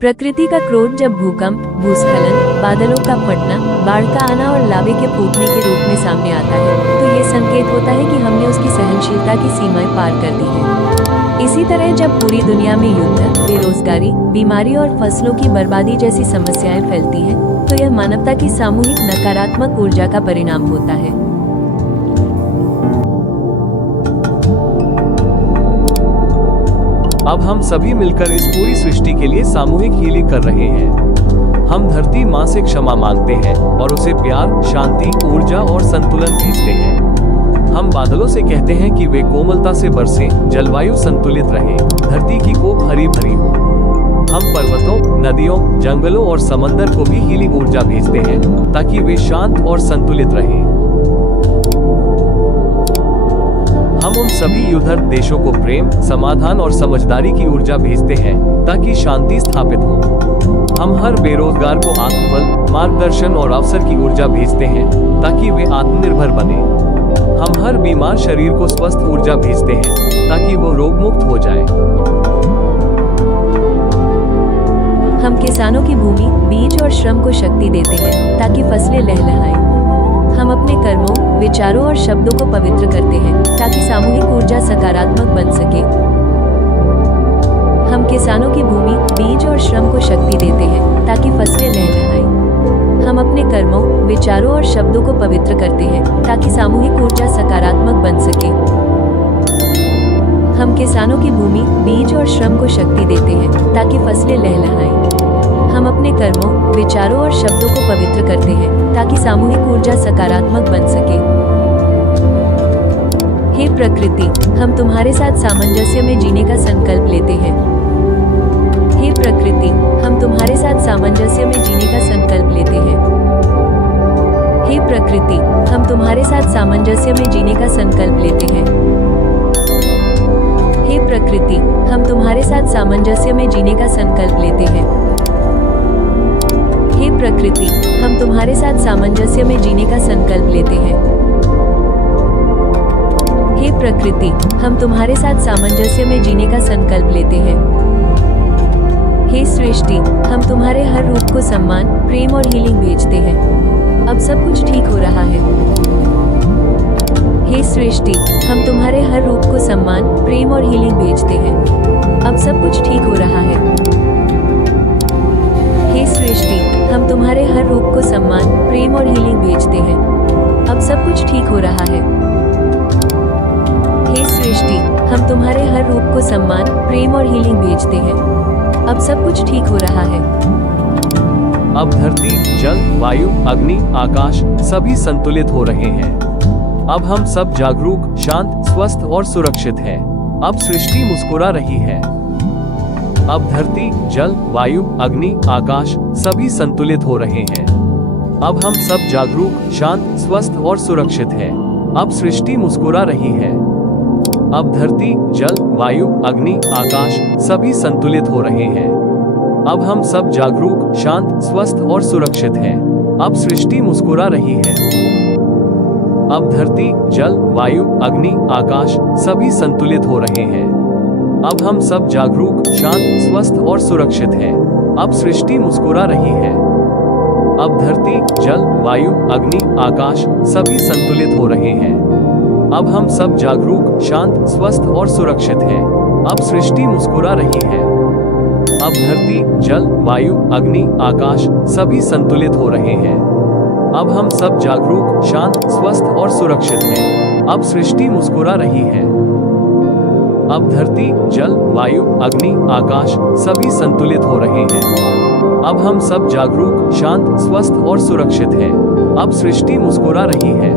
प्रकृति का क्रोध जब भूकंप, भूस्खलन, बादलों का फटना, बाढ़ का आना और लावे के फूटने के रूप में सामने आता है, तो ये संकेत होता है कि हमने उसकी सहनशीलता की सीमाएं पार कर दी है। इसी तरह जब पूरी दुनिया में युद्ध, बेरोजगारी, बीमारी और फसलों की बर्बादी जैसी समस्याएं फैलती हैं, तो यह मानवता की सामूहिक नकारात्मक ऊर्जा का परिणाम होता है। अब हम सभी मिलकर इस पूरी सृष्टि के लिए सामूहिक हीलिंग कर रहे हैं। हम धरती माँ से क्षमा मांगते हैं और उसे प्यार, शांति, ऊर्जा और संतुलन भेजते हैं। हम बादलों से कहते हैं कि वे कोमलता से बरसें, जलवायु संतुलित रहे, धरती की कोख हरी भरी हो। हम पर्वतों, नदियों, जंगलों और समंदर को भी हीलिंग ऊर्जा भेजते हैं ताकि वे शांत और संतुलित रहें। हम उन सभी युद्धरत देशों को प्रेम, समाधान और समझदारी की ऊर्जा भेजते हैं ताकि शांति स्थापित हो। हम हर बेरोजगार को आत्मबल, मार्गदर्शन और अवसर की ऊर्जा भेजते हैं ताकि वे आत्मनिर्भर बने। हम हर बीमार शरीर को स्वस्थ ऊर्जा भेजते हैं ताकि वो रोग मुक्त हो जाए। हम किसानों की भूमि, बीज और श्रम को शक्ति देते हैं ताकि फसलें लहलहाएं। हम अपने कर्मों, विचारों और शब्दों को पवित्र करते हैं ताकि सामूहिक ऊर्जा सकारात्मक बन सके। हम किसानों की भूमि, बीज और श्रम को शक्ति देते हैं ताकि फसलें लहलहाएं। हम अपने कर्मों, विचारों और शब्दों को पवित्र करते हैं ताकि सामूहिक ऊर्जा सकारात्मक बन सके। हम किसानों की भूमि, बीज और श्रम को शक्ति देते हैं ताकि फसलें लहलहाएं। हम अपने कर्मों, विचारों और शब्दों को पवित्र करते हैं ताकि सामूहिक ऊर्जा सकारात्मक बन सके। हे प्रकृति, हम तुम्हारे साथ सामंजस्य में जीने का संकल्प लेते हैं। हे प्रकृति, हम तुम्हारे साथ सामंजस्य में जीने का संकल्प लेते हैं। हे प्रकृति, हम तुम्हारे साथ सामंजस्य में जीने का संकल्प लेते हैं। हे प्रकृति, हम तुम्हारे साथ सामंजस्य में जीने का संकल्प लेते हैं। हे प्रकृति, हम तुम्हारे साथ सामंजस्य में जीने का संकल्प लेते हैं। हे प्रकृति, हम तुम्हारे साथ सामंजस्य में जीने का संकल्प लेते हैं। हे सृष्टि, हम तुम्हारे हर रूप को सम्मान, प्रेम और हीलिंग भेजते हैं। अब सब कुछ ठीक हो रहा है। हे सृष्टि, हम तुम्हारे हर रूप को सम्मान, प्रेम और हीलिंग भेजते हैं। अब सब कुछ ठीक हो रहा है। हे सृष्टि, हम तुम्हारे हर रूप को सम्मान, प्रेम और हीलिंग भेजते हैं। अब सब कुछ ठीक हो रहा है। हे सृष्टि, हम तुम्हारे हर रूप को सम्मान, प्रेम और हीलिंग भेजते हैं। अब सब कुछ ठीक हो रहा है। अब धरती, जल, वायु, अग्नि, आकाश सभी संतुलित हो रहे हैं। अब हम सब जागरूक, शांत, स्वस्थ और सुरक्षित हैं। अब सृष्टि मुस्कुरा रही है। अब धरती, जल, वायु, अग्नि, आकाश सभी संतुलित हो रहे हैं। अब हम सब जागरूक, शांत, स्वस्थ और सुरक्षित हैं। अब सृष्टि मुस्कुरा रही है। अब धरती, जल, वायु, अग्नि, आकाश सभी संतुलित हो रहे हैं। अब हम सब जागरूक, शांत, स्वस्थ और सुरक्षित हैं। अब सृष्टि मुस्कुरा रही है। अब धरती, जल, वायु, अग्नि, आकाश सभी संतुलित हो रहे हैं। अब हम सब जागरूक, शांत, स्वस्थ और सुरक्षित हैं। अब सृष्टि मुस्कुरा रही है। अब धरती, जल, वायु, अग्नि, आकाश सभी संतुलित हो रहे हैं। अब हम सब जागरूक, शांत, स्वस्थ और सुरक्षित हैं। अब सृष्टि मुस्कुरा रही है। अब धरती, जल, वायु, अग्नि, आकाश सभी संतुलित हो रहे हैं। अब हम सब जागरूक, शांत, स्वस्थ और सुरक्षित हैं। अब सृष्टि मुस्कुरा रही है। अब धरती, जल, वायु, अग्नि, आकाश सभी संतुलित हो रहे हैं। अब हम सब जागरूक, शांत, स्वस्थ और सुरक्षित हैं। अब सृष्टि मुस्कुरा रही है।